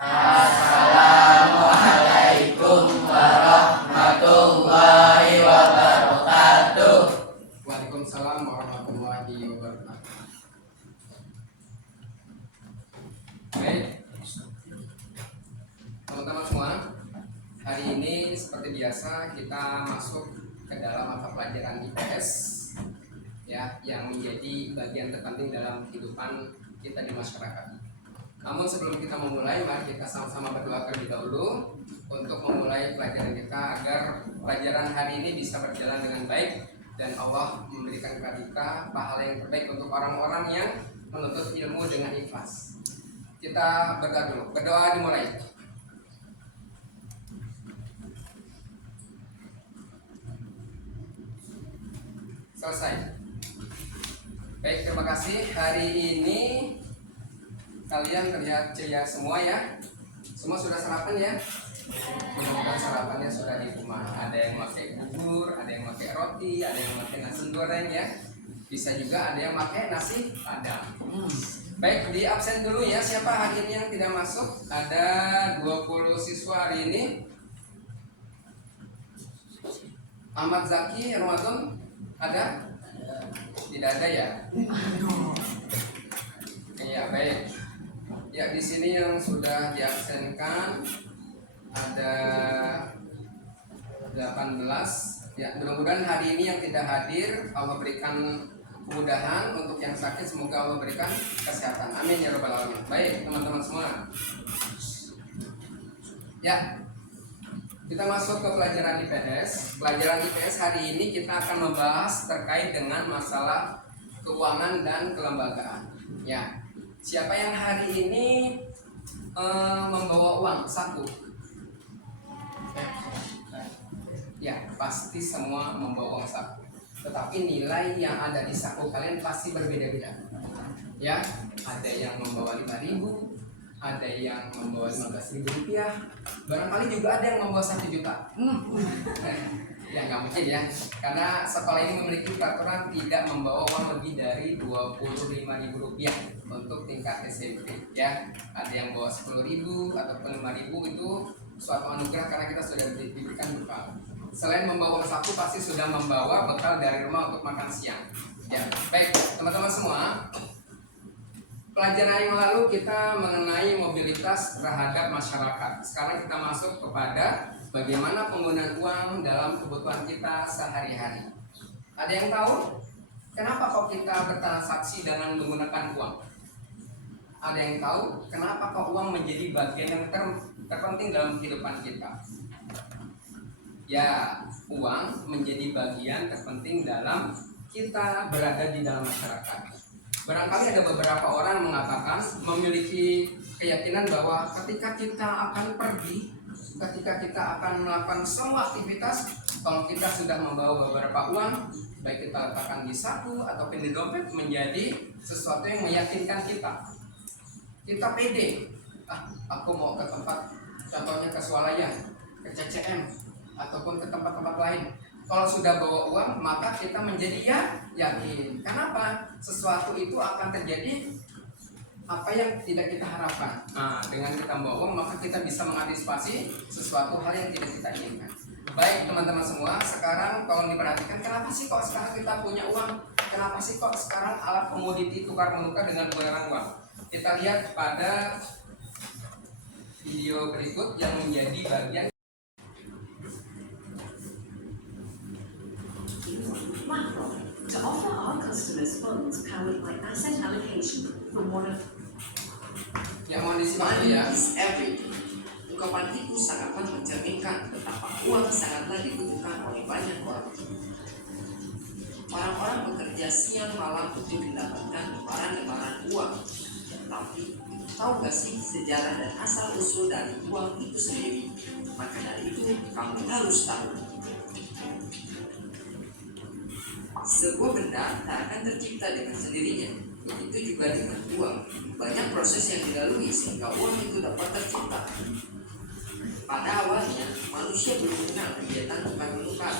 Assalamualaikum warahmatullahi wabarakatuh. Waalaikumsalam warahmatullahi wabarakatuh. Baik, teman-teman semua, hari ini seperti biasa kita masuk ke dalam mata pelajaran IPS ya, yang menjadi bagian terpenting dalam kehidupan kita di masyarakat. Namun sebelum kita memulai, mari kita sama-sama berdoa terlebih dahulu untuk memulai pelajaran kita agar pelajaran hari ini bisa berjalan dengan baik dan Allah memberikan kepada kita pahala yang terbaik untuk orang-orang yang menuntut ilmu dengan ikhlas. Kita berdoa dulu. Berdoa dimulai. Selesai. Baik, terima kasih. Hari ini kalian terlihat ceria semua ya. Semua sudah sarapan ya? Mudah-mudahan sarapannya sudah di rumah. Ada yang pakai bubur, ada yang pakai roti, ada yang pakai nasi goreng ya. Bisa juga ada yang pakai nasi padang. Baik, di absen dulu ya. Siapa hari ini yang tidak masuk? Ada 20 siswa hari ini. Ahmad Zaki, Ramadan ada? Tidak ada ya? Iya, baik. Ya, di sini yang sudah diabsenkan ada 18. Ya, mudah-mudahan hari ini yang tidak hadir Allah berikan kemudahan, untuk yang sakit semoga Allah berikan kesehatan. Amin ya rabbal alamin. Baik, teman-teman semua. Ya, kita masuk ke pelajaran IPS. Pelajaran IPS hari ini kita akan membahas terkait dengan masalah keuangan dan kelembagaan. Ya, siapa yang hari ini membawa uang saku? Ya, pasti semua membawa uang saku. Tetapi nilai yang ada di saku kalian pasti berbeda-beda. Ya, ada yang membawa 5.000, ada yang membawa 15.000 rupiah, barangkali juga ada yang membawa 1 juta. Ya nggak mungkin ya, karena sekolah ini memiliki peraturan tidak membawa uang lebih dari 25.000 rupiah untuk tingkat SMP ya. Ada yang bawa 10.000 ataupun 5.000, itu suatu anugerah karena kita sudah diberikan bekal. Selain membawa uang saku, pasti sudah membawa bekal dari rumah untuk makan siang ya. Baik teman-teman semua, pelajaran yang lalu kita mengenai mobilitas terhadap masyarakat. Sekarang kita masuk kepada bagaimana penggunaan uang dalam kebutuhan kita sehari-hari. Ada yang tahu kenapa kok kita bertransaksi dengan menggunakan uang? Ada yang tahu kenapa kok uang menjadi bagian yang terpenting dalam kehidupan kita? Ya, uang menjadi bagian terpenting dalam kita berada di dalam masyarakat. Barangkali ada beberapa orang mengatakan, memiliki keyakinan bahwa ketika kita akan pergi, ketika kita akan melakukan semua aktivitas, kalau kita sudah membawa beberapa uang, baik kita letakkan di saku ataupun di dompet, menjadi sesuatu yang meyakinkan kita. Kita pede, aku mau ke tempat, contohnya ke Swalayan, ke CCM, ataupun ke tempat-tempat lain. Kalau sudah bawa uang, maka kita menjadi yakin. Kenapa? Sesuatu itu akan terjadi apa yang tidak kita harapkan. Nah, dengan kita bawa uang, maka kita bisa mengantisipasi sesuatu hal yang tidak kita inginkan. Baik teman-teman semua, sekarang tolong diperhatikan, kenapa sih kok sekarang kita punya uang? Kenapa sih kok sekarang alat komoditi tukar menukar dengan menggunakan uang? Kita lihat pada video berikut yang menjadi bagian. BlackRock to offer our customers funds powered by asset allocation from one of. Yang mau disimak ya. Everything. Ungkapan itu sangatlah mencerminkan betapa uang sangatlah dibutuhkan oleh banyak orang. Orang-orang bekerja siang malam untuk mendapatkan lembaran-lembaran uang. Tapi tahu gak sih sejarah dan asal usul dari uang itu sendiri? Maka dari itu kamu harus tahu. Sebuah benda tak akan tercipta dengan sendirinya. Begitu juga dengan uang. Banyak proses yang dilalui sehingga uang itu dapat tercipta. Pada awalnya, manusia belum mengenal kegiatan tukar menukar.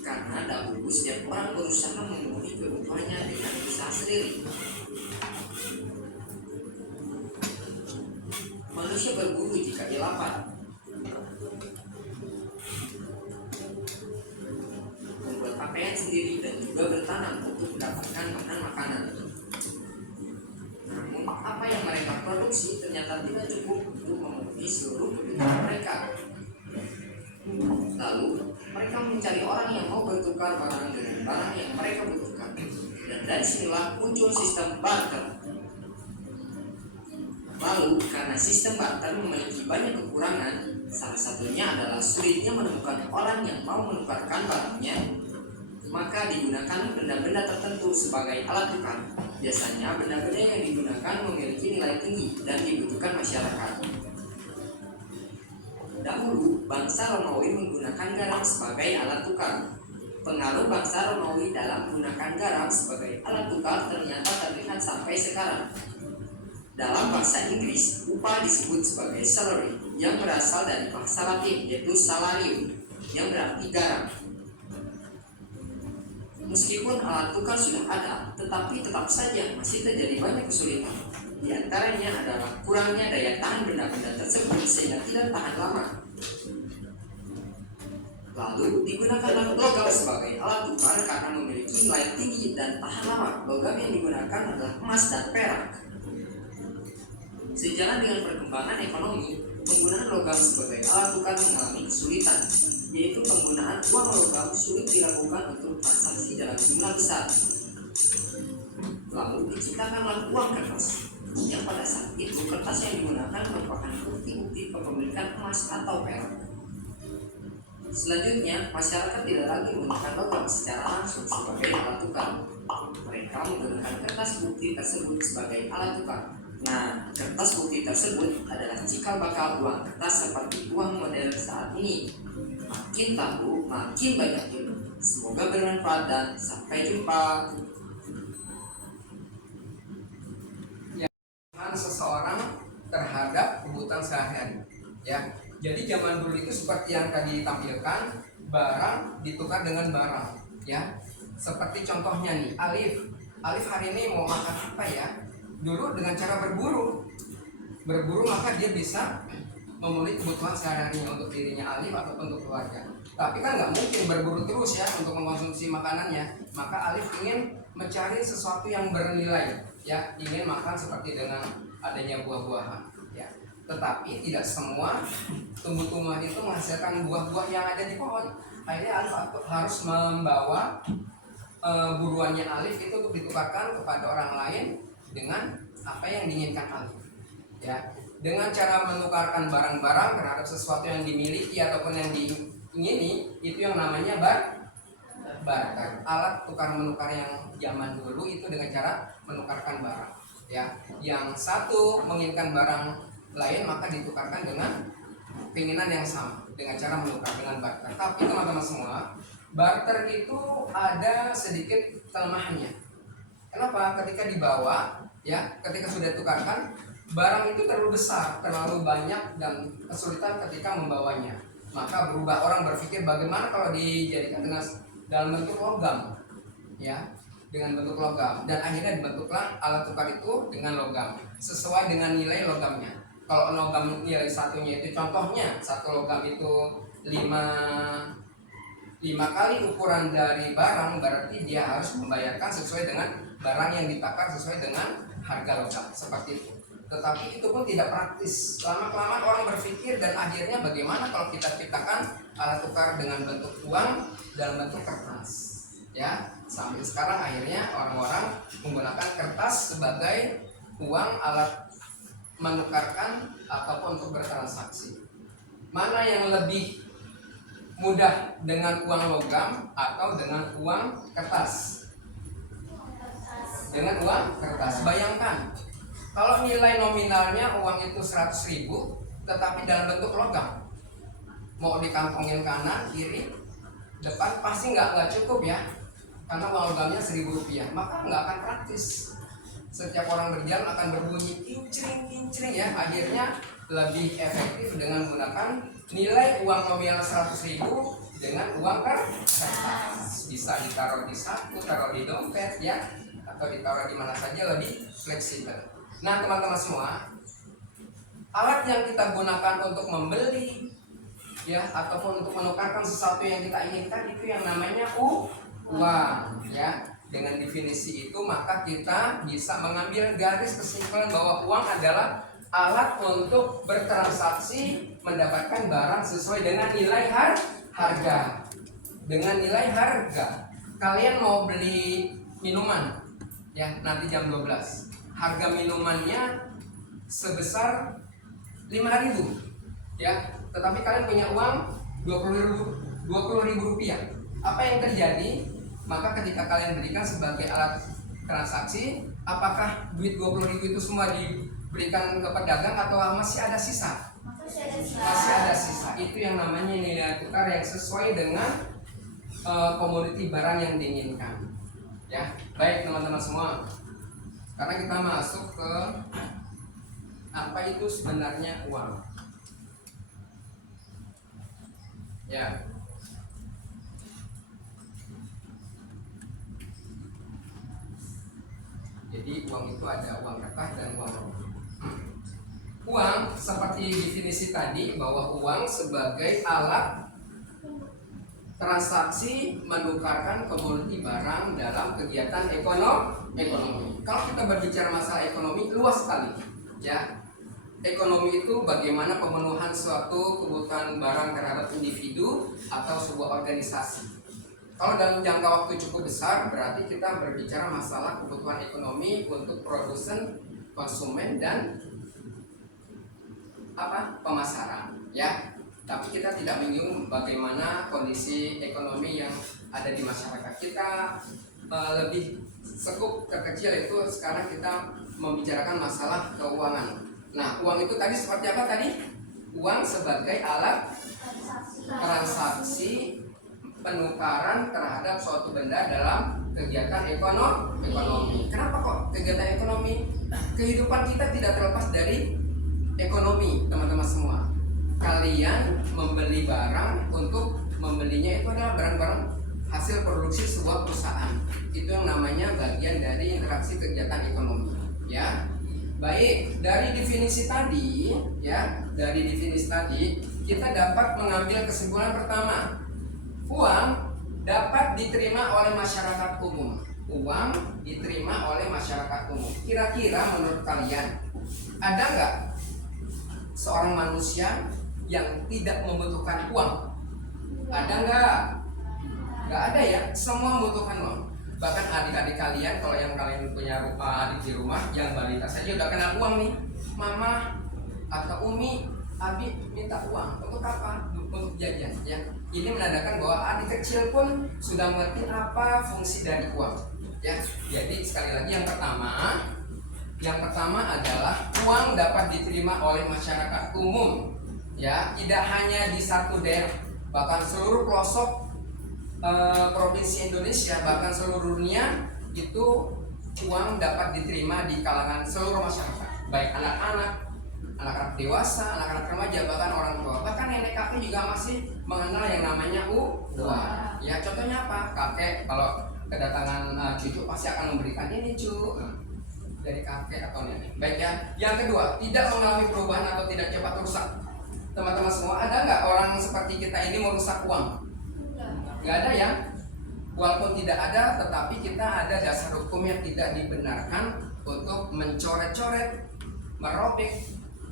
Karena dahulu setiap orang berusaha memenuhi kebutuhannya dengan usaha sendiri. Manusia berburu jika ia lapar, membuat pakaian sendiri, dan juga bertanam untuk mendapatkan bahan makanan. Namun, apa yang mereka produksi ternyata tidak cukup untuk memenuhi seluruh kebutuhan mereka. Lalu, mereka mencari orang yang mau bertukar barang dengan barang yang mereka butuhkan. Dan dari sinilah muncul sistem barter. Lalu, karena sistem barter memiliki banyak kekurangan, salah satunya adalah sulitnya menemukan orang yang mau menukarkan barangnya, maka digunakan benda-benda tertentu sebagai alat tukar. Biasanya benda-benda yang digunakan memiliki nilai tinggi dan dibutuhkan masyarakat. Dahulu, bangsa Romawi menggunakan garam sebagai alat tukar. Pengaruh bangsa Romawi dalam menggunakan garam sebagai alat tukar ternyata terlihat sampai sekarang. Dalam bahasa Inggris, upah disebut sebagai salary, yang berasal dari bahasa Latin yaitu salarium, yang berarti garam. Meskipun alat tukar sudah ada, tetapi tetap saja masih terjadi banyak kesulitan. Di antaranya adalah kurangnya daya tahan benda-benda tersebut sehingga tidak tahan lama. Lalu digunakanlah logam sebagai alat tukar karena memiliki nilai tinggi dan tahan lama. Logam yang digunakan adalah emas dan perak. Sejalan dengan perkembangan ekonomi, penggunaan logam sebagai alat tukar mengalami kesulitan, yaitu penggunaan uang logam sulit dilakukan untuk transaksi dalam jumlah besar. Lalu diciptakanlah uang kertas, yang pada saat itu kertas yang digunakan merupakan bukti-bukti kepemilikan emas atau perak. Selanjutnya, masyarakat tidak lagi menggunakan logam secara langsung sebagai alat tukar. Mereka menggunakan kertas bukti tersebut sebagai alat tukar. Nah, kertas bukti tersebut adalah cikal bakal uang kertas seperti uang modern saat ini. Makin tahu, makin banyak ilmu. Semoga bermanfaat dan sampai jumpa. Seseorang terhadap kebutuhan sehari-hari, ya. Jadi zaman dulu itu seperti yang tadi ditampilkan, barang ditukar dengan barang, ya. Seperti contohnya nih, Alif hari ini mau makan apa ya? Dulu dengan cara berburu maka dia bisa memenuhi kebutuhan sehari-harinya untuk dirinya Alif ataupun untuk keluarga. Tapi kan nggak mungkin berburu terus ya untuk mengkonsumsi makanannya. Maka Alif ingin mencari sesuatu yang bernilai, ya, ingin makan seperti dengan adanya buah-buahan, ya. Tetapi tidak semua tumbuh-tumbuhan itu menghasilkan buah-buah yang ada di pohon. Akhirnya Alif harus membawa buruannya Alif itu untuk ditukarkan kepada orang lain dengan apa yang diinginkan Alif, ya. Dengan cara menukarkan barang-barang terhadap sesuatu yang dimiliki ataupun yang diingini, itu yang namanya barter. Alat tukar menukar yang zaman dulu itu dengan cara menukarkan barang, ya. Yang satu menginginkan barang lain maka ditukarkan dengan keinginan yang sama dengan cara menukar dengan barter. Tapi teman-teman semua, barter itu ada sedikit kelemahannya. Kenapa? Ketika dibawa, ya, ketika sudah tukarkan, barang itu terlalu besar, terlalu banyak dan kesulitan ketika membawanya. Maka berubah, orang berpikir bagaimana kalau dijadikan dengan dalam bentuk logam, ya, dengan bentuk logam, dan akhirnya dibentuklah alat tukar itu dengan logam sesuai dengan nilai logamnya. Kalau logam nilai satunya itu, contohnya satu logam itu 5 kali ukuran dari barang, berarti dia harus membayarkan sesuai dengan barang yang ditakar sesuai dengan harga logam, seperti itu. Tetapi itu pun tidak praktis. Lama-kelamaan orang berpikir, dan akhirnya bagaimana kalau kita ciptakan alat tukar dengan bentuk uang dalam bentuk kertas, ya. Sampai sekarang akhirnya orang-orang menggunakan kertas sebagai uang, alat menukarkan ataupun untuk bertransaksi. Mana yang lebih mudah, dengan uang logam atau dengan uang kertas? Dengan uang kertas. Bayangkan kalau nilai nominalnya uang itu 100.000, tetapi dalam bentuk logam, mau dikantongin kanan, kiri, depan, pasti nggak cukup, ya, karena uang logamnya 1.000 rupiah, maka nggak akan praktis. Setiap orang berjalan akan berbunyi kincring, ya. Akhirnya lebih efektif dengan menggunakan nilai uang nominal 100.000 dengan uang kertas. Bisa ditaruh di saku, taruh di dompet, ya, atau ditaruh di mana saja, lebih fleksibel. Nah, teman-teman semua, alat yang kita gunakan untuk membeli ya ataupun untuk menukarkan sesuatu yang kita inginkan itu yang namanya uang ya. Dengan definisi itu maka kita bisa mengambil garis kesimpulan bahwa uang adalah alat untuk bertransaksi mendapatkan barang sesuai dengan nilai harga. Dengan nilai harga. Kalian mau beli minuman ya nanti jam 12. Harga minumannya sebesar 5.000 ya, tetapi kalian punya uang 20.000 rupiah. Apa yang terjadi? Maka ketika kalian berikan sebagai alat transaksi, apakah duit 20.000 itu semua diberikan ke pedagang atau masih ada sisa? Masih ada sisa. Itu yang namanya nilai tukar yang sesuai dengan komoditi barang yang diinginkan. Ya, baik teman-teman semua. Karena kita masuk ke apa itu sebenarnya uang. Ya. Jadi uang itu ada uang kertas dan uang rupiah. Uang seperti definisi tadi bahwa uang sebagai alat transaksi menukarkan komoditi barang dalam kegiatan ekonomi. Kalau kita berbicara masalah ekonomi luas sekali, ya. Ekonomi itu bagaimana pemenuhan suatu kebutuhan barang terhadap individu atau sebuah organisasi. Kalau dalam jangka waktu cukup besar, berarti kita berbicara masalah kebutuhan ekonomi untuk produsen, konsumen, dan pemasaran, ya. Tapi kita tidak menyinggung bagaimana kondisi ekonomi yang ada di masyarakat kita. Lebih sekup terkecil itu sekarang kita membicarakan masalah keuangan. Nah, uang itu tadi seperti apa tadi? Uang sebagai alat transaksi penukaran terhadap suatu benda dalam kegiatan ekonomi. Kenapa kok kegiatan ekonomi? Kehidupan kita tidak terlepas dari ekonomi, teman-teman semua. Kalian membeli barang, untuk membelinya itu adalah barang-barang hasil produksi sebuah perusahaan. Itu yang namanya bagian dari interaksi kegiatan ekonomi, ya. Baik, dari definisi tadi, ya, kita dapat mengambil kesimpulan pertama. Uang dapat diterima oleh masyarakat umum. Uang diterima oleh masyarakat umum. Kira-kira menurut kalian ada nggak seorang manusia yang tidak membutuhkan uang? Ada nggak? Nggak ada ya. Semua membutuhkan uang. Bahkan adik-adik kalian, kalau yang kalian punya adik di rumah yang balita saja udah kena uang nih. Mama atau Umi, Abi minta uang untuk apa? Untuk jajan, ya. Ini menandakan bahwa adik kecil pun sudah mengerti apa fungsi dari uang, ya. Jadi sekali lagi yang pertama adalah uang dapat diterima oleh masyarakat umum, ya. Tidak hanya di satu daerah, bahkan seluruh pelosok provinsi Indonesia, bahkan seluruh dunia itu uang dapat diterima di kalangan seluruh masyarakat, baik anak-anak dewasa, anak-anak remaja, bahkan orang tua, bahkan nenek kakek juga masih mengenal yang namanya uang. Ya, contohnya apa? Kakek kalau kedatangan cucu pasti akan memberikan ini dari kakek atau nenek. Baik ya. Yang kedua, tidak mengalami perubahan atau tidak cepat rusak. Teman-teman semua, ada nggak orang seperti kita ini merusak uang? Nggak ada ya. Walaupun tidak ada, tetapi kita ada dasar hukum yang tidak dibenarkan untuk mencoret-coret, merobek,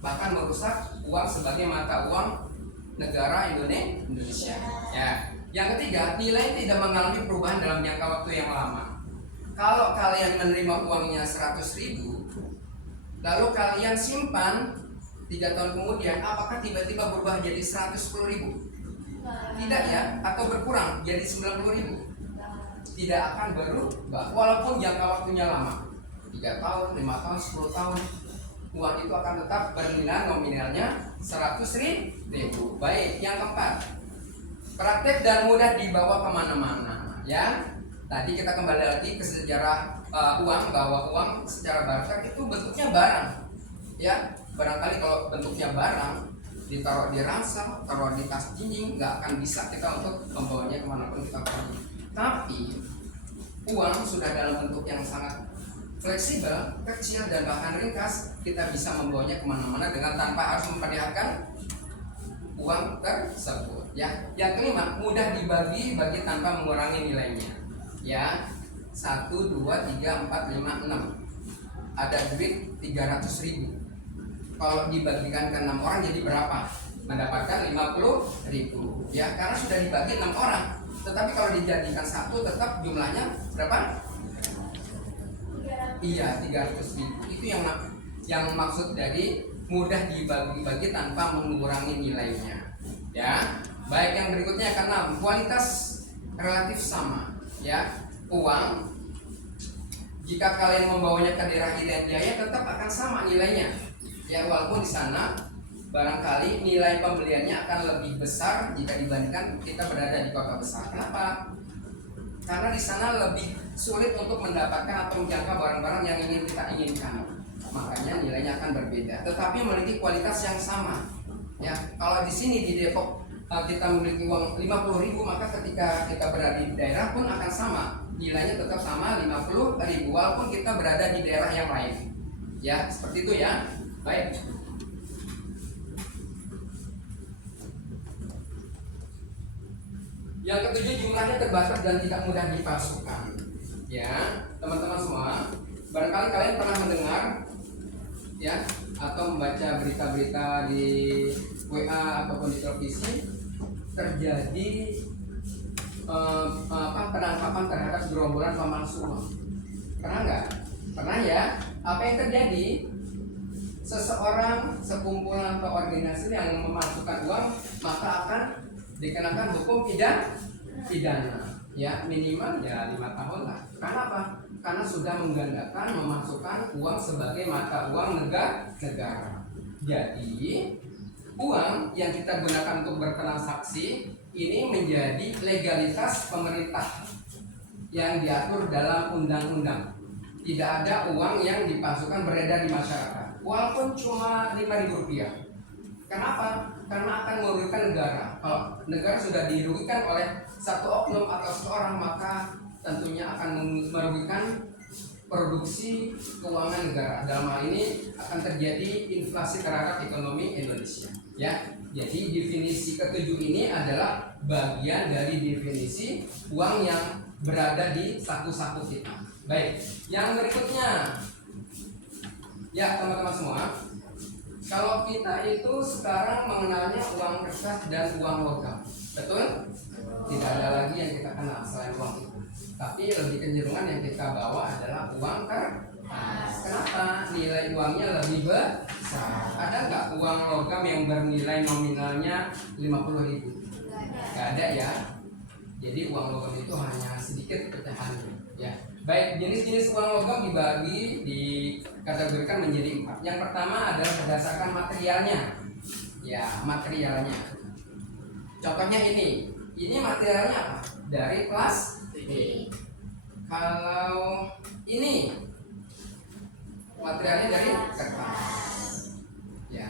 bahkan merusak uang sebagai mata uang negara Indonesia. Ya. Yang ketiga, nilai tidak mengalami perubahan dalam jangka waktu yang lama. Kalau kalian menerima uangnya 100.000, lalu kalian simpan 3 tahun kemudian, apakah tiba-tiba berubah jadi 110.000? Tidak ya, atau berkurang jadi 90.000? Tidak akan berubah, walaupun jangka waktunya lama, 3 tahun, 5 tahun, 10 tahun. Uang itu akan tetap bernilai nominalnya 100.000. Baik, yang keempat, praktek dan mudah dibawa kemana-mana. Ya, tadi kita kembali lagi ke sejarah uang, bahwa uang secara barter itu bentuknya barang. Ya, barangkali kalau bentuknya barang, ditaruh di ransel, taruh di tas jinjing, nggak akan bisa kita untuk membawanya kemanapun kita pergi. Tapi uang sudah dalam bentuk yang sangat fleksibel, kecil, dan bahkan ringkas, kita bisa membawanya kemana-mana dengan tanpa harus memperlihatkan uang tersebut. Ya, yang kelima, mudah dibagi tanpa mengurangi nilainya. Ya, 1, 2, 3, 4, 5, 6. Ada duit 300.000. Kalau dibagikan ke 6 orang jadi berapa? Mendapatkan 50.000. Ya, karena sudah dibagi 6 orang. Tetapi kalau dijadikan 1 tetap jumlahnya berapa? Iya, 300.000. Itu yang maksud dari mudah dibagi-bagi tanpa mengurangi nilainya. Ya. Baik, yang berikutnya karena kualitas relatif sama. Ya, uang jika kalian membawanya ke daerah Irian Jaya tetap akan sama nilainya. Ya, walaupun di sana barangkali nilai pembeliannya akan lebih besar jika dibandingkan kita berada di kota besar. Kenapa? Karena di sana lebih sulit untuk mendapatkan atau menjangkau barang-barang yang ingin kita inginkan. Makanya nilainya akan berbeda. Tetapi memiliki kualitas yang sama. Ya, kalau di sini di Depok kita memiliki uang 50.000, maka ketika kita berada di daerah pun akan sama. Nilainya tetap sama 50.000 walaupun kita berada di daerah yang lain. Ya, seperti itu ya. Baik. Yang ketujuh, jumlahnya terbatas dan tidak mudah dipalsukan. Ya, teman-teman semua, barangkali kalian pernah mendengar ya atau membaca berita-berita di WA ataupun di televisi terjadi penangkapan terhadap gerombolan pemalsu uang. Pernah nggak? Pernah ya? Apa yang terjadi? Seseorang, sekumpulan atau organisasi yang memasukkan uang maka akan dikenakan hukum pidana. Ya, minimal ya 5 tahun lah. Karena apa? Karena sudah menggandakan memasukkan uang sebagai mata uang negara. Jadi uang yang kita gunakan untuk bertransaksi ini menjadi legalitas pemerintah yang diatur dalam undang-undang. Tidak ada uang yang dipalsukan beredar di masyarakat, walaupun cuma Rp5.000. Kenapa? Karena akan merugikan negara. Kalau negara sudah dirugikan oleh satu oknum atau seseorang, maka tentunya akan merugikan produksi keuangan negara. Dalam hal ini akan terjadi inflasi terhadap ekonomi Indonesia. Ya, jadi definisi ketujuh ini adalah bagian dari definisi uang yang berada di saku-saku kita. Baik, yang berikutnya, ya teman-teman semua, kalau kita itu sekarang mengenalnya uang kertas dan uang logam, betul? Tidak ada lagi yang kita kenal selain uang itu. Tapi lebih kecenderungan yang kita bawa adalah uang kertas. Kenapa? Nilai uangnya lebih besar. Ada nggak uang logam yang bernilai nominalnya 50.000? Nggak ada ya. Jadi uang logam itu hanya sedikit pecahannya. Ya. Baik, jenis-jenis uang logam dibagi, dikategorikan menjadi 4. Yang pertama adalah berdasarkan materialnya. Ya, materialnya. Contohnya ini materialnya apa? Dari plastik. Kalau ini materialnya dari kertas. Ya,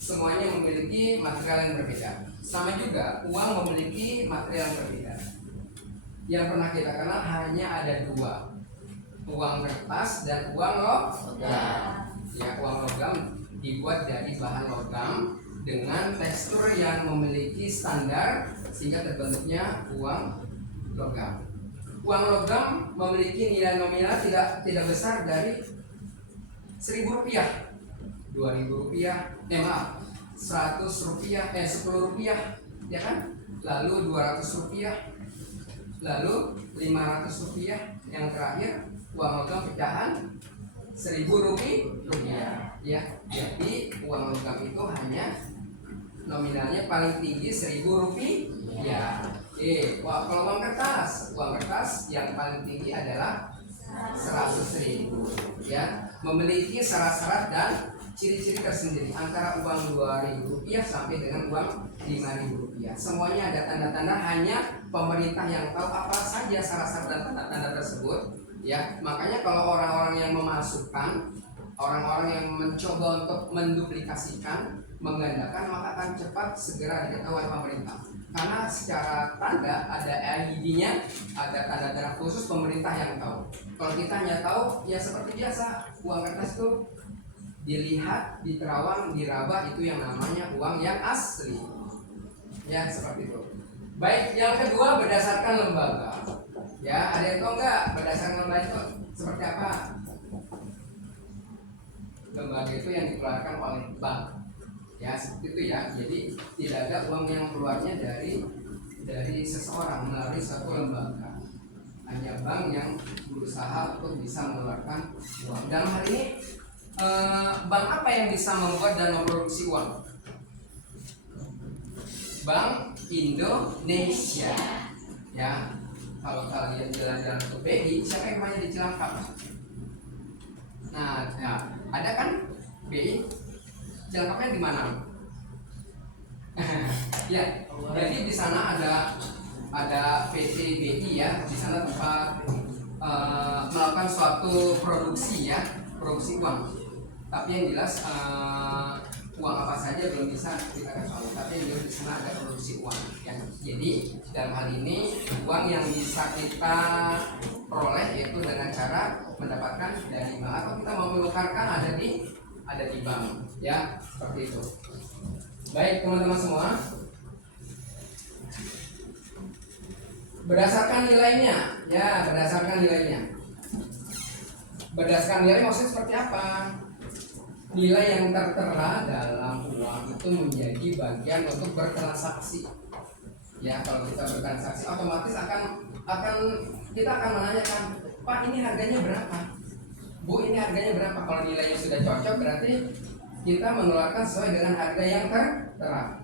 semuanya memiliki material yang berbeda. Sama juga uang memiliki material yang berbeda. Yang pernah kita kenal hanya ada 2, uang kertas dan uang logam. Ya, uang logam dibuat dari bahan logam dengan tekstur yang memiliki standar sehingga terbentuknya uang logam. Uang logam memiliki nilai nominal tidak besar dari Rp1.000, Rp2.000, Rp100, Rp10, ya kan? Lalu Rp200, lalu Rp500, yang terakhir uang logam pecahan Rp1.000. Ya, jadi uang logam itu hanya nominalnya paling tinggi Rp1.000. Kalau uang kertas yang paling tinggi adalah 100.000. Ya, memiliki syarat-syarat dan ciri-ciri tersendiri antara uang Rp2.000 sampai dengan uang Rp5.000. Semuanya ada tanda-tanda, hanya pemerintah yang tahu apa saja syarat-syarat dan tanda-tanda tersebut. Ya, makanya kalau orang-orang yang memasukkan, orang-orang yang mencoba untuk menduplikasikan, menggandakan, maka akan cepat segera diketahui oleh pemerintah. Karena secara tanda ada ID-nya, ada tanda-tanda khusus pemerintah yang tahu. Kalau kita hanya tahu, ya seperti biasa, uang kertas itu dilihat, diterawang, diraba, itu yang namanya uang yang asli. Ya, seperti itu. Baik, yang kedua berdasarkan lembaga. Ya, ada yang tahu nggak berdasarkan lembaga itu seperti apa? Lembaga itu yang dikeluarkan oleh bank. Ya, seperti itu ya. Jadi tidak ada uang yang keluarnya dari seseorang melalui satu lembaga. Hanya bank yang berusaha untuk bisa mengeluarkan uang. Dalam hal ini bank apa yang bisa membuat dan memproduksi uang? Bank Indonesia. Ya, kalau kalian jalan-jalan ke BI, siapa yang banyak di Cilangkap? Nah, ya, ada kan BI? Cilangkapnya di mana? Ya, jadi di sana ada PT BI ya, di sana tempat melakukan suatu produksi ya, produksi uang. Tapi yang jelas uang apa saja belum bisa kita ketahui. Tapi yang jelas di sana ada produksi uang. Ya. Jadi dalam hal ini uang yang bisa kita peroleh yaitu dengan cara mendapatkan dari bank atau kita mau menukarkan ada di bank. Ya, seperti itu. Baik teman-teman semua. Berdasarkan nilainya, ya berdasarkan nilainya. Berdasarkan nilai maksudnya seperti apa? Nilai yang tertera dalam uang itu menjadi bagian untuk bertransaksi. Ya, kalau kita bertransaksi otomatis kita akan menanyakan, Pak ini harganya berapa? Bu ini harganya berapa? Kalau nilainya sudah cocok berarti kita mengeluarkan sesuai dengan harga yang tertera.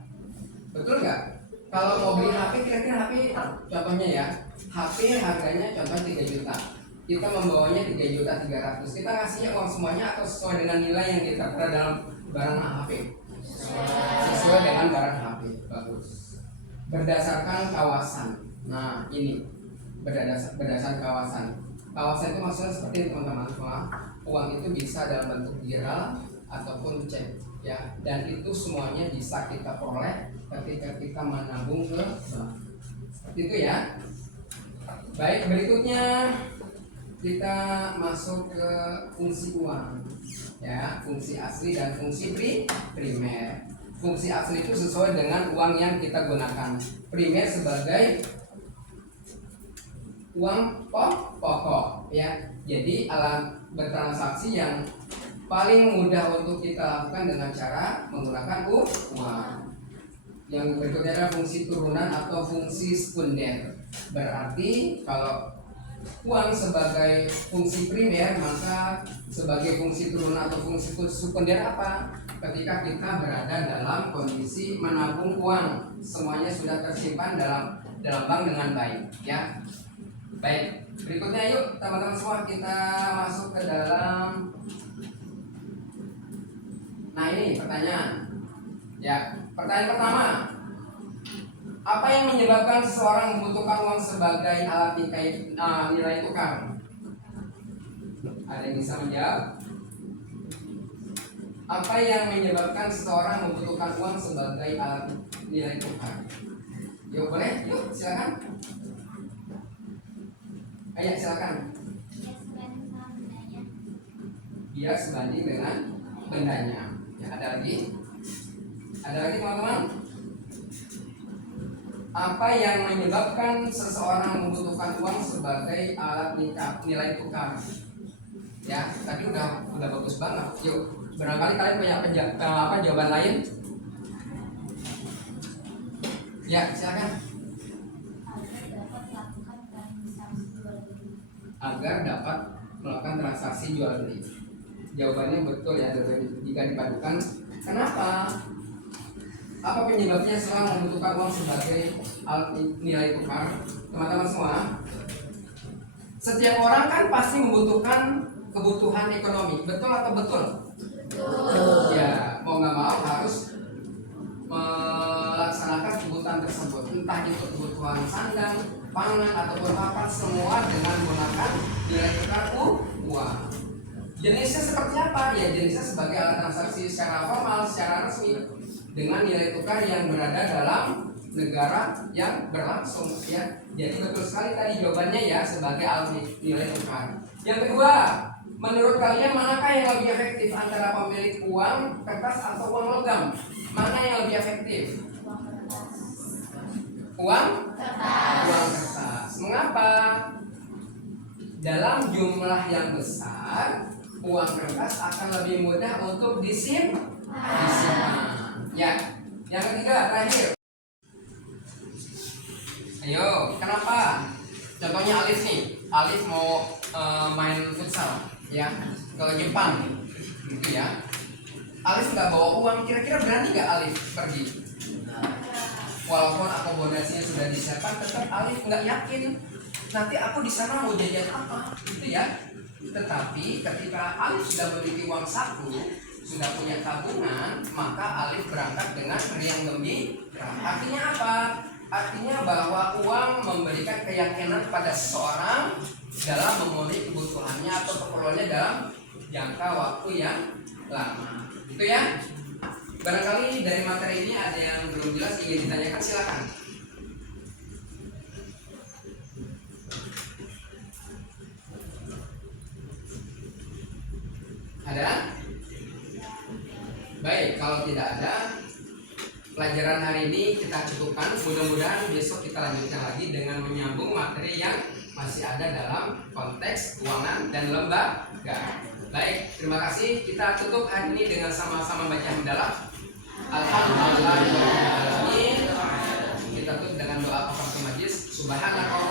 Betul nggak? Kalau mau beli HP, kira-kira HP contohnya ya, HP harganya contoh 3 juta. Kita membawanya 3.300.000. Kita ngasihnya uang semuanya atau sesuai dengan nilai yang kita tertera dalam barang HP? Sesuai dengan barang HP. Bagus. Berdasarkan kawasan. Nah, ini berdasarkan kawasan. Kawasan itu maksudnya seperti ini teman-teman semua. Uang itu bisa dalam bentuk giral ataupun cek ya, dan itu semuanya bisa kita peroleh ketika kita menabung ke bank. Seperti itu ya. Baik, berikutnya kita masuk ke fungsi uang ya, fungsi asli dan fungsi primer. Fungsi asli itu sesuai dengan uang yang kita gunakan. Primer sebagai uang pokok ya. Jadi alat bertransaksi yang paling mudah untuk kita lakukan dengan cara menggunakan uang. Yang berikutnya adalah fungsi turunan atau fungsi sekunder. Berarti kalau uang sebagai fungsi primer, maka sebagai fungsi turunan atau fungsi sekunder apa? Ketika kita berada dalam kondisi menabung uang, semuanya sudah tersimpan dalam bank dengan baik ya. Baik, berikutnya yuk teman-teman semua kita masuk ke dalam. Nah ini pertanyaan. Ya, pertanyaan pertama. Apa yang menyebabkan seseorang membutuhkan uang sebagai alat nilai tukar? Ada yang bisa menjawab? Apa yang menyebabkan seseorang membutuhkan uang sebagai alat nilai tukar? Yuk boleh, yuk silakan. Ayo silakan. Biar sebanding dengan bendanya. Ya, ada lagi? Ada lagi teman-teman? Apa yang menyebabkan seseorang membutuhkan uang sebagai alat nilai tukar? Ya, tadi udah bagus banget. Yuk, barangkali kalian punya jawaban lain? Ya, silakan. Agar dapat melakukan transaksi jual beli. Jawabannya betul ya, jika dipadukan. Kenapa? Apa penyebabnya seorang membutuhkan uang sebagai alat nilai tukar? Teman-teman semua, setiap orang kan pasti membutuhkan kebutuhan ekonomi, betul atau betul? Betul. Ya, mau nggak mau harus melaksanakan kebutuhan tersebut, entah itu kebutuhan sandang, pangan ataupun apa, semua dengan menggunakan nilai tukar uang. Jenisnya seperti apa? Ya jenisnya sebagai alat transaksi secara formal, secara resmi, dengan nilai tukar yang berada dalam negara yang berlangsung ya. Jadi betul sekali tadi jawabannya ya sebagai nilai tukar. Yang kedua, menurut kalian manakah yang lebih efektif antara pemilik uang kertas atau uang logam? Mana yang lebih efektif? Uang kertas. Mengapa? Dalam jumlah yang besar, uang kertas akan lebih mudah untuk disimpan. Ya. Yang ketiga, terakhir. Ayo, kenapa? Contohnya Alif nih. Alif mau main futsal, ya, ke Jepang, gitu ya. Alif nggak bawa uang, kira-kira berani nggak Alif pergi? Walaupun akomodasinya sudah disiapkan, tetap Alif nggak yakin. Nanti aku di sana mau jajan apa, gitu ya. Tetapi ketika Alif sudah memiliki uang saku, sudah punya tabungan, maka Alif berangkat dengan riang gembira. Artinya apa? Artinya bahwa uang memberikan keyakinan pada seseorang dalam memenuhi kebutuhannya atau keperluannya dalam jangka waktu yang lama. Gitu ya. Barangkali dari materi ini ada yang belum jelas ingin ditanyakan, silakan. Ada? Baik, kalau tidak ada, pelajaran hari ini kita cukupkan. Mudah-mudahan besok kita lanjutkan lagi dengan menyambung materi yang masih ada dalam konteks keuangan dan lembaga. Baik, terima kasih. Kita tutup hari ini dengan sama-sama baca hamdalah. Alhamdulillahirobbilalamin. Kita tutup dengan doa kafaratul majlis. Subhanallah.